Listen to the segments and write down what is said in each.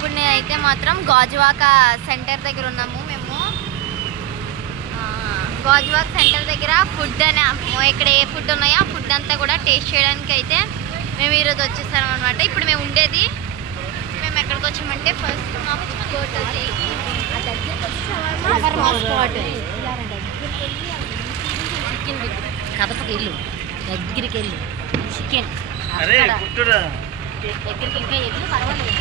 ఇప్పుడు నేనైతే మాత్రం గాజువాక సెంటర్ దగ్గర ఉన్నాము మేము. గాజువాక సెంటర్ దగ్గర ఫుడ్ అని ఇక్కడ ఏ ఫుడ్ ఉన్నాయో ఆ ఫుడ్ అంతా కూడా టేస్ట్ చేయడానికి అయితే మేము ఈరోజు వచ్చేసాం అనమాట. ఇప్పుడు మేము ఉండేది మేము ఎక్కడికి వచ్చామంటే ఫస్ట్ మాకు కదపకి వెళ్ళు, దగ్గరికి వెళ్ళు, చికెన్ దగ్గరికి ఇంకా వెళ్ళు, పర్వాలేదు.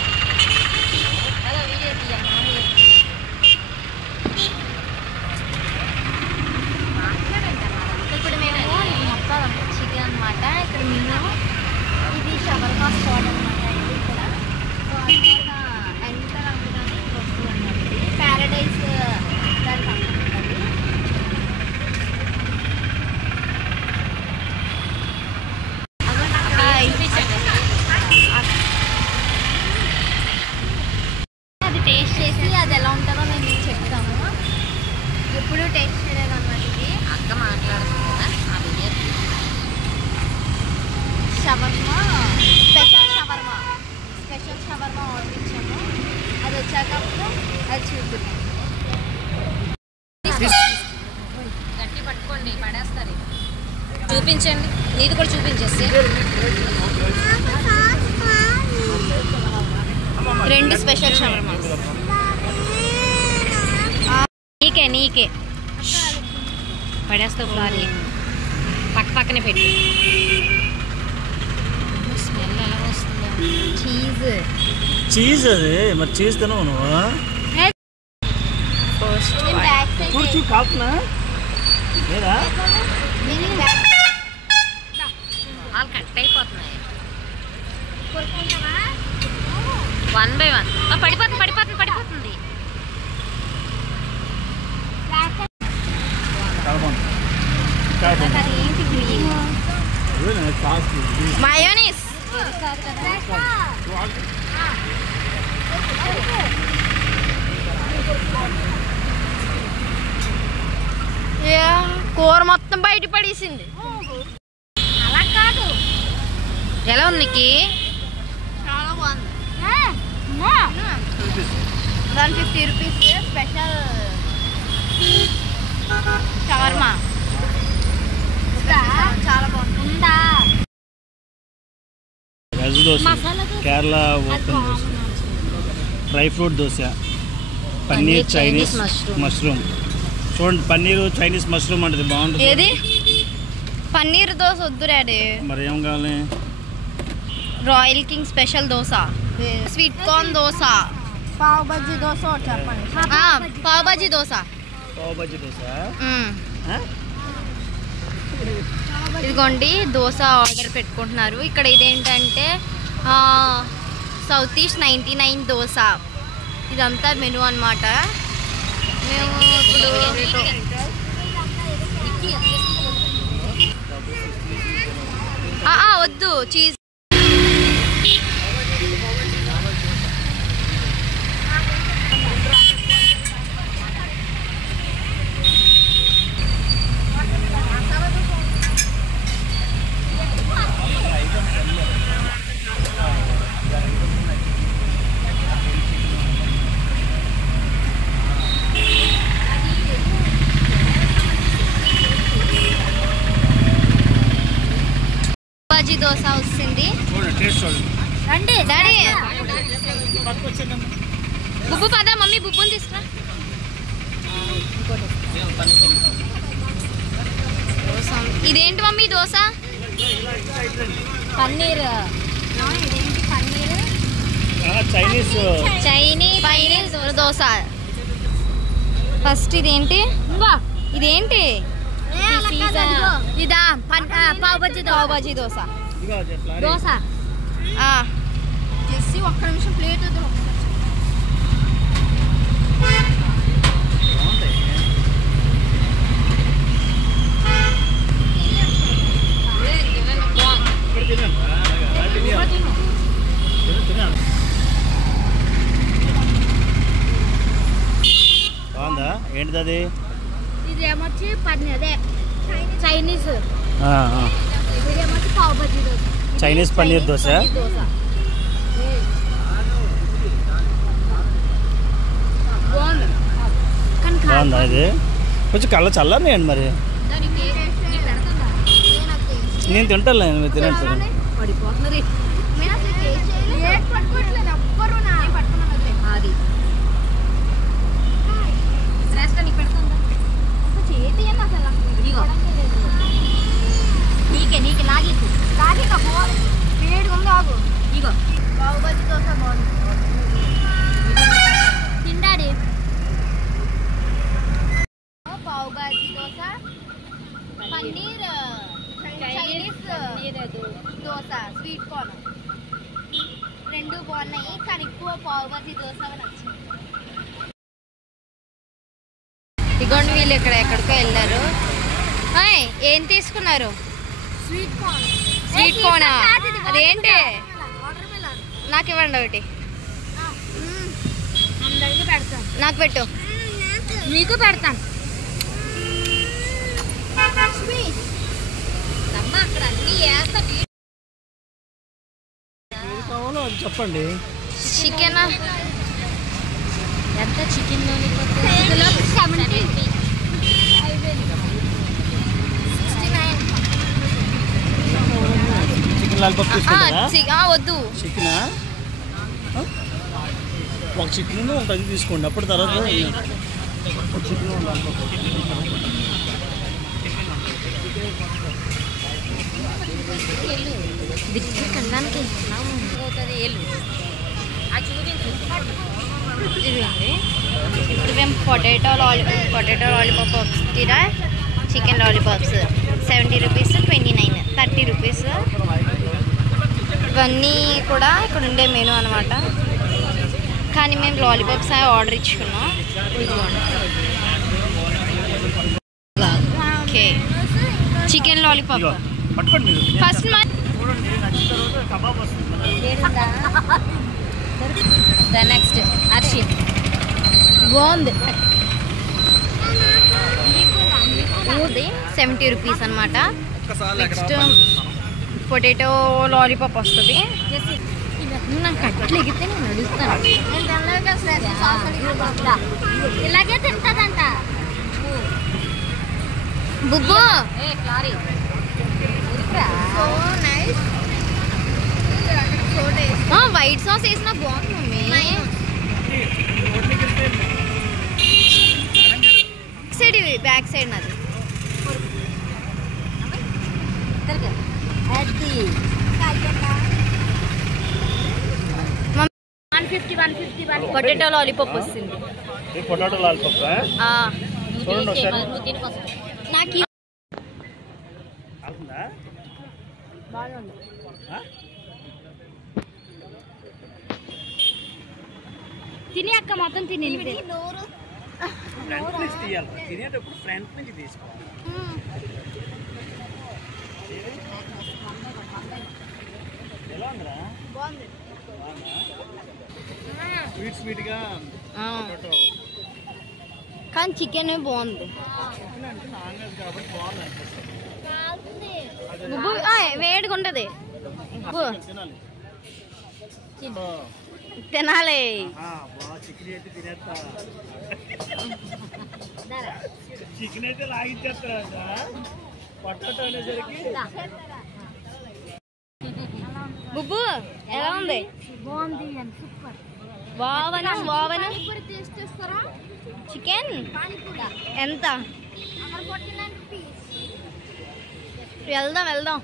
ఇప్పుడు మేము మొత్తం చికెన్ అనమాట. ఇక్కడ మేము ఇది షవర్మా స్పాట్ అనమాట. ఇక్కడ ఎంటర్ అవ్వగానే వస్తుంది అన్నమాట. ఇది ప్యారడైజ్ దాని పక్కన ఉంటుంది. అది టేస్ట్ చేసి అది ఎలా ఉంటుందో మేము మీకు చెప్తాము. ఎప్పుడు టేస్ట్ చేయలేదు అన్నమాట. ఇది అక్క మాట్లాడుతుంది కదా, షవర్మా స్పెషల్ షవర్మా ఆర్డర్ ఇచ్చాము. అది వచ్చాక అది చూద్దాం. గట్టి పట్టుకోండి, పడేస్తారు. చూపించండి, నీది కూడా చూపించేసి. 2 స్పెషల్ షవర్మా నీకే పడేస్తావు. ఫ్లారీ పక్కనే పెట్టి. స్మెల్ ఎలా వస్తుందో. చీజ్ అది మరి చీజ్ తినవు నువ్వు. కూర్చు కాపునా లేదా వాళ్ళు కట్ అయిపోతున్నాయి 1 by 1. పడిపోతుంది. మయోనీస్ కూర మొత్తం బయట పడేసింది. అలా కాదు. ఎలా ఉంది నీకు? చాలా బాగుంది. 150 రూపీస్ స్పెషల్ షవర్మా. చాలా బాగుంది. ఉందా? Veg dosa, Kerala open dosa, dry fruit dosa, paneer Chinese mushroom. చూడండి, పన్నీరు చైనీస్ మష్రూమ్ అంటే బాగుంటుంది. ఏది పన్నీర్ దోశ వద్దు డాడీ. మరి ఏం కావాలి? Royal king special dosa, sweet corn dosa, pav bajji dosa చెప్పండి. పావ్ బజ్జీ దోశ. ఇదిగోండి దోశ ఆర్డర్ పెట్టుకుంటున్నారు. ఇక్కడ ఇదేంటంటే సౌత్ ఈస్ట్ 99 దోశ. ఇదంతా మెనూ అన్నమాట. మేము ఇప్పుడు వద్దు చీజ్. బజ్జీ దోశ వస్తుంది. రండి డాడీ. బుబ్బు పదా మమ్మీ, బుబ్బుని తీసుకురా. ఇదేంటి మమ్మీ దోశ? పన్నీర్. ఇదేంటి పన్నీర్ చైనీస్ దోశ. ఫస్ట్ ఇదేంటి? ఇదేంటి? ఇదా పావ్ బజ్జీ దోశ. చేసి ఒక్క నిమిషం ప్లేట్ బాగుందా? ఏంటిది అది? ఇది ఏమొచ్చి పన్నీర్ చైనీస్. చైనీస్ పన్నీర్ దోశ. అది కొంచెం కళ్ళ చల్లనియండి మరి. నేను తింటాను, మీరు తినండి. పడిపోతున్నది అది శ్రేష్ట నీకు పెడుతుందా చేతి అసలు ఇదిగో నీకే లాగి వేడిగా ఉంది ఆగు. ఇగో పావు బజ్జీ దోశ బాగుంది. తిండాడి పావు bajji dosa, paneer Chinese dosa, sweet corn రెండు బాగున్నాయి. కానీ ఎక్కువ పావు బజ్జీ దోశ నచ్చింది. ఇగోండి వీళ్ళు ఇక్కడ ఎక్కడికో వెళ్ళారు. ఏం తీసుకున్నారు? Sweet corn. అదేంటి? నాకు ఇవ్వండి ఒకటి. నాకు పెట్టు. నీకు పెడతాను. అక్కడ అన్ని వేస్తా. కావాలో అది చెప్పండి. చికెన్ ఎంత చికెన్ చికెన్ లాలిపాప్ తీసుకుంటారా? వద్దు. చికెనా? ఒక చికెన్ ఒక అది తీసుకోండి. అప్పుడు తర్వాత చికెన్ లాలిపాప్. కన్నానికి ఇదిగోండి. ఇప్పుడు మేము పొటాటో లాలీపాప్ తిరా చికెన్ లాలీపాప్స్ 70 రూపీస్, 29, 30 రూపీస్. ఇవన్నీ కూడా ఇక్కడ ఉండే మెనూ అనమాట. కానీ మేము లాలీపాప్స్ ఆర్డర్ ఇచ్చుకున్నాం. ఓకే, చికెన్ లాలీపాప్ పట్టుకోండి మీరు. ఫస్ట్ చూడండి, నచ్చిన తర్వాత కబాబ్ వస్తుంది. నెక్స్ట్ అర్షి బాగుంది. 70 రూపీస్ అనమాట. నెక్స్ట్ పొటాటో లాలీపాప్ వస్తుంది. నాకు అట్లా ఎగితే నేను నడుస్తాను. ఇలాగే తింటాదంట బుబ్బు. వైట్ సాస్ వేసినా బాగుంది మమ్మీ. సైడ్ ఇవి బ్యాక్ సైడ్ నాది. పొటాటో లాలీపాప్ వస్తుంది. పొటాటో లాలిపాప్ చూడండి ఒకసారి. నాకు తిని అక్క మొత్తం తిని ఫ్రంట్ నుంచి తీయాలి. తినేటప్పుడు ఫ్రంట్ నుంచి తీసుకోవాలి. ఎలా ఉందిరా? బాగుంది. స్వీట్గా కానీ చికెన్ బాగుంది. కాబట్టి బాగుంది అనిపిస్తుంది. వేడిగా ఉండదు. తినాలి. తినాలి. చికెన్ అయితే తినేస్తా. చికెన్ అయితే లాగించేస్తా. పట్టతో అనేసరికి బుబ్బు ఎలా ఉంది? బావన చికెన్ ఎంత? వెళ్దాం.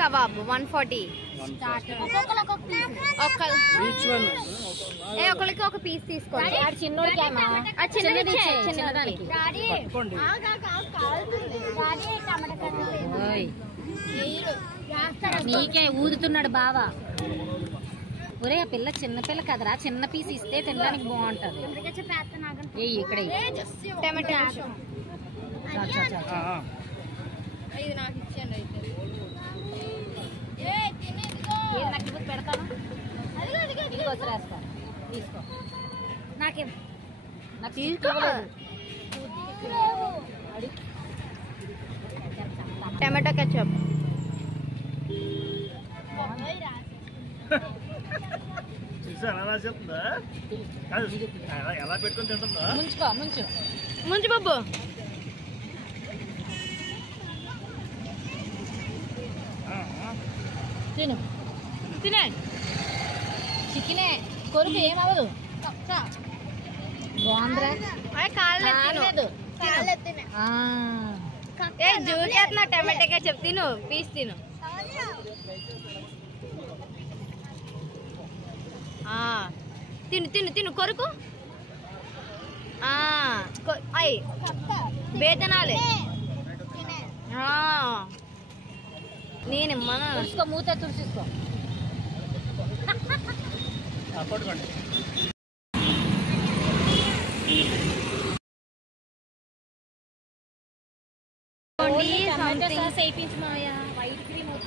కబాబ్ 140. ఒకరికి ఒక పీస్ తీసుకోండి. నీకే ఊదుతున్నాడు బావా. ఒరే ఆ పిల్ల చిన్నపిల్ల కదరా, చిన్న పీస్ ఇస్తే తినడానికి బాగుంటది. ఇక్కడ పెడతాను. తీసుకో. నాకేం నాకు తీసుకోలేదు. టమాటో కెచప్ ఎలా చెప్తుందా ఎలా పెట్టుకొని తింటుందా ముంచుకో ముంచు బాబు. తిను తినే చికెనే కొరుకు ఏమవ్వదు బాగుందిరా కాలేదు. జ్యూస్ చేస్తున్నా టమాటాకే చెప్పు. తిను పీస్ తిను. తిను తిను తిను కొరకు. అయ్యి బేతనాలే నేనమ్మా తుడుచుకో మూత తుడుచుకో. పట్టుకోండి.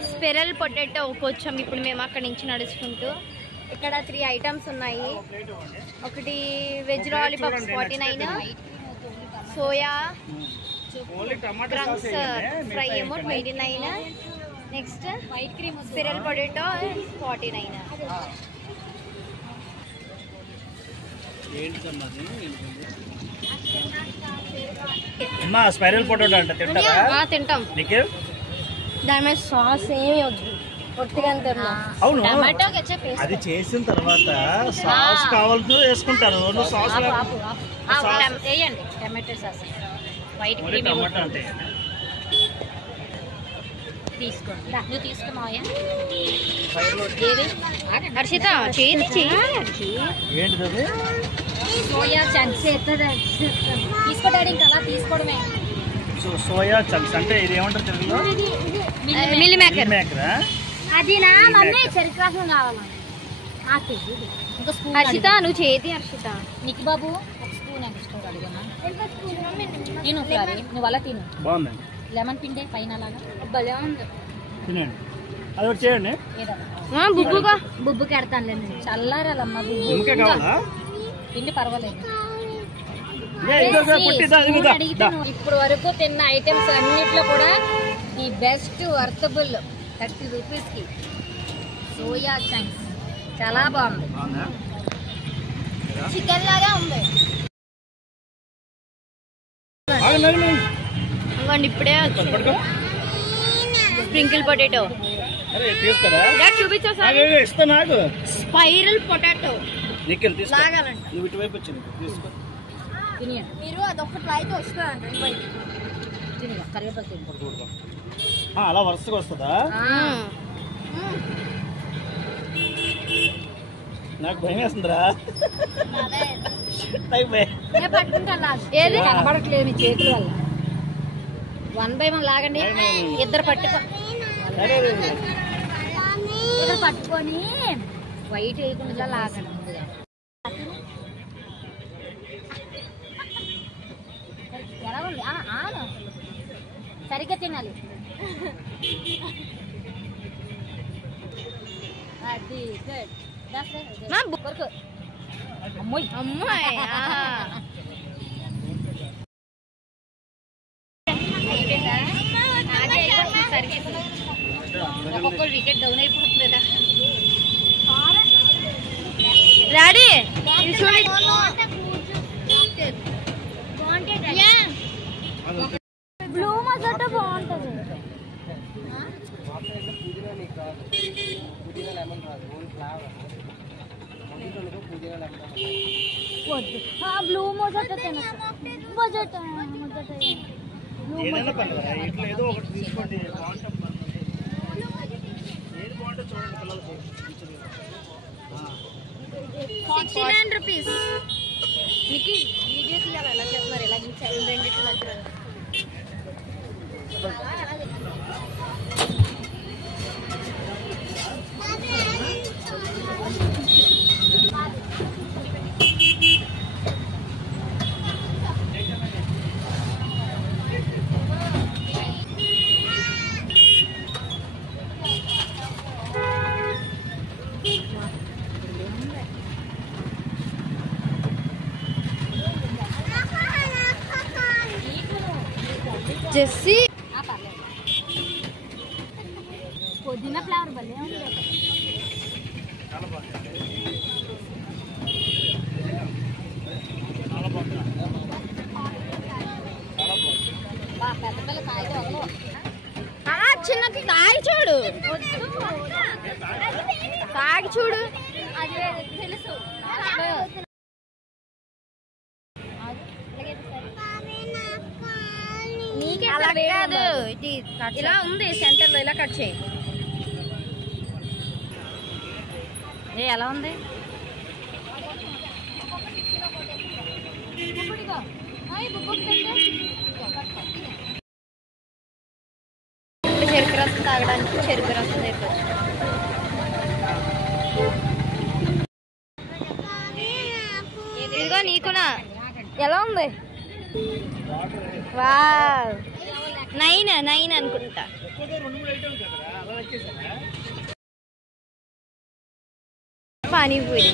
స్పెరల్ పొటాటో కొంచెం. ఇప్పుడు మేము అక్కడి నుంచి నడుచుకుంటూ ఇక్కడ 3 ఐటమ్స్ ఉన్నాయి. ఒకటి వెజ్ లాలీపాప్స్ 49, సోయా క్రంక్స్ ఫ్రై ఏమో 29, నెక్స్ట్ స్పెరల్ పొటాటో 49. అమ్మా స్పైరల్ పొటాటో అంటే తింటారా? తింటాం. నీకు దాని మీద సాస్ ఏమి వద్దు, ఒట్టిగా తింటాం. అవును, టమాటో కెచప్ అది చేసిన తర్వాత సాస్ కావాల్సి వేసుకుంటారు. సాస్ వేయండి tomato sauce. White cream tomato అంటే తీసుకోండి. నువ్వు తీసుకో మావయ్య. హర్షిత చేయించి ఏంటిది అది? సోయా చంక్స్ తీసుకో డాడీ. ఇంకా అలా తీసుకోవడమే. సోయా చంక్స్ అంటే ఇది ఏమంటారు తెలుగులో? Meal maker. మేకరా? అది నా మమ్మీ చరిత్రాసం కావాలి. ఇంకా స్పూన్ హర్షిత నువ్వు చేతి. హర్షిత నీకు బాబు ఒక స్పూన్ ఎక్స్ట్రా అడిగానా? తిను ఫ్లారీ, నువ్వు అలా తిను. బాగుంది. లెమన్ పిండే పైన అలాగా భలే ఉంది. తినండి, అది ఒకటి చేయండి. బుబ్బుగా బుబ్బు కెడతానులేండి. చల్లారాలమ్మా ఇంకా కావాలా? పిండి పర్వాలేదు. ఇప్పుడు వరకు తిన్న ఐటమ్స్ అన్నిట్లో కూడా ది బెస్ట్ వర్తబుల్ 30 రూపీస్కి సోయా చంక్స్ చాలా బాగుంది. చికెన్ లాగా ఉంది. ఇవ్వండి ఇప్పుడే స్ప్రింకిల్ పొటాటో. చూపించా స్పైరల్ పొటాటో లాగాలంట. ఇటువైపు వచ్చింది తీసుకో. మీరు అదొకటి అయితే వస్తుందండి. కరివేపాకు తిను. అలా వరుసగా వస్తుందా? నాకు భయం వేస్తుందిరా. ఏది కనబడట్లేదు మీ చేతుల వల్ల. 1 by 1 లాగండి. ఇద్దరు పట్టుకొని వైట్ వేయకుండా లాగండి. ఎలా ఉంది? సరిగ్గా తినాలి. అది గుడ్. అమ్మాయి ఒక్కొక్కరు వికెట్ డౌన్ అయిపోతుందా డాడీ? బ్లూ మజాటో బాగుంటుంది. వద్దు బ్లూ మజాటో తినచ్చు. మజాటో ఏదైనా పర్లేదా? ఇట్లా ఏదో ఒకటి తీసుకోండి. బాగుంటుంది. ఏది బాగుంటే చూడండి పిల్లలకి. 69 రూపీస్. మీకు వీడియో తీయాలి. ఎలా చెప్తున్నారు? ఎలా గించారు? రెండింటి మధ్య జెస్సీ పుదీనా ఫ్లేవర్ భలే ఉంది. తాగి చూడు తాగి చూడు తెలుసు నీకే అలా కాదు ఇలా ఉంది సెంటర్ లో ఇలా కట్ చేయి ఎలా ఉంది చెరుకు రసం తాగడానికి చెరుకు రసం తెప్పచ్చు ఇదిగో నీకునా ఎలా ఉంది వావ్ 9 అనుకుంటా పానీపూరి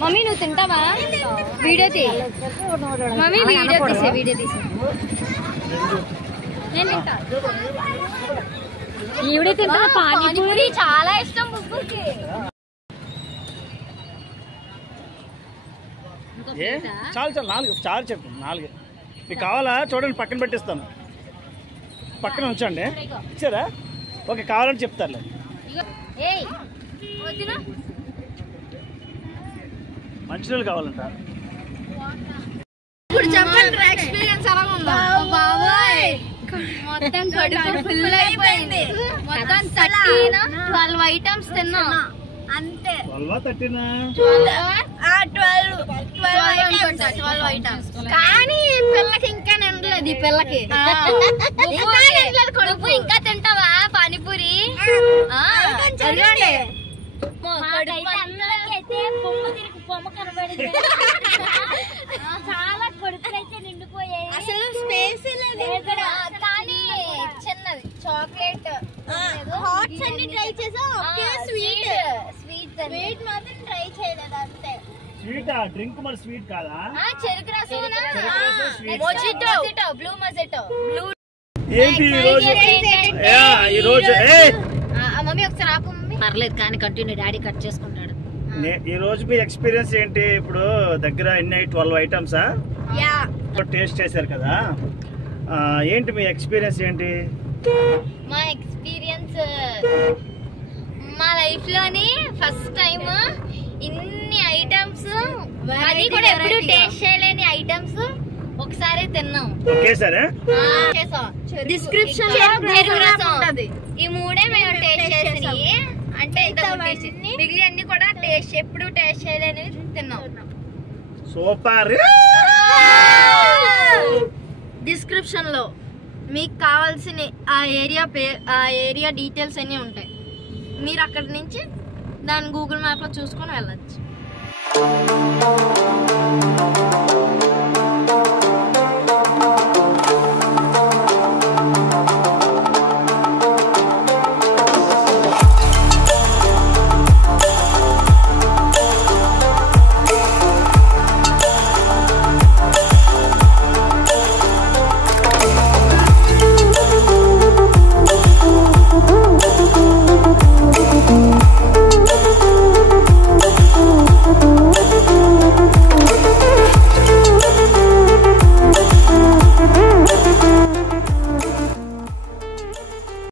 మమ్మీ నువ్వు తింటావా వీడియో తీ మమ్మీ వీడియో తీసే నేను తింటా ఈవిడే తింటా పానీపూరి చాలా ఇష్టం బుబ్బుకి చాలు 4 చాలు చెప్పు 4 మీకు కావాలా చూడండి పక్కన పెట్టిస్తాను పక్కన ఉంచండి ఇచ్చారా ఓకే కావాలని చెప్తారులే మంచినీళ్ళు కావాలంట ఇప్పుడు చెప్పండి ఎక్స్పీరియన్స్ ఎలా ఉందా బాబాయ్ మొత్తం కడుపు ఫుల్ అయిపోయింది మొత్తం 12 ఐటమ్స్ తిన్నాం అంతే 12 ఐటమ్స్ కానీ పిల్లకి ఇంకా నిండలేదు ఈ పిల్లకి ఇంకా తింటావా పానీపూరి చాలా కొడుకులైతే నిండిపోయాయి అసలు స్పేస్ కానీ చిన్నది చాక్లెట్ హాట్స్ అన్ని ట్రై చేసా స్వీట్ మాత్రం ట్రై చేయలేదు అంతే స్వీటా డ్రింక్ మరి స్వీట్ కాదా చెరుకు రసం బ్లూ మొజిటో ఏంటి ఈ రోజు మమ్మీ ఒకసారి ఆపు మమ్మీ పర్లేదు కానీ కంటిన్యూ డాడీ కట్ చేసుకుంటాడు ఈ రోజు మీ ఎక్స్పీరియన్స్ ఏంటి ఇప్పుడు దగ్గర ఎన్ని 12 ఐటమ్సా టేస్ట్ చేశారు కదా ఏంటి మీ ఎక్స్పీరియన్స్ ఏంటి మా ఎక్స్పీరియన్స్ మా లైఫ్ లోని ఫస్ట్ టైం ఇన్ని ఐటమ్స్ అది కూడా ఎప్పుడు టేస్ట్ చేయలేని ఐటమ్స్ ఒకసారి తిన్నాం ఒకేసారి డిస్క్రిప్షన్ ఈ 3 మేము టేస్ట్ చేసినాయి అంటే మిగిలి అన్ని కూడా ఎప్పుడు టేస్ట్ చేయలేని తిన్నాం సూపర్ డిస్క్రిప్షన్ లో మీకు కావాల్సిన ఆ ఏరియా డీటెయిల్స్ అన్ని ఉంటాయి మీరు అక్కడి నుంచి దాని గూగుల్ మ్యాప్ లో చూసుకొని వెళ్ళచ్చు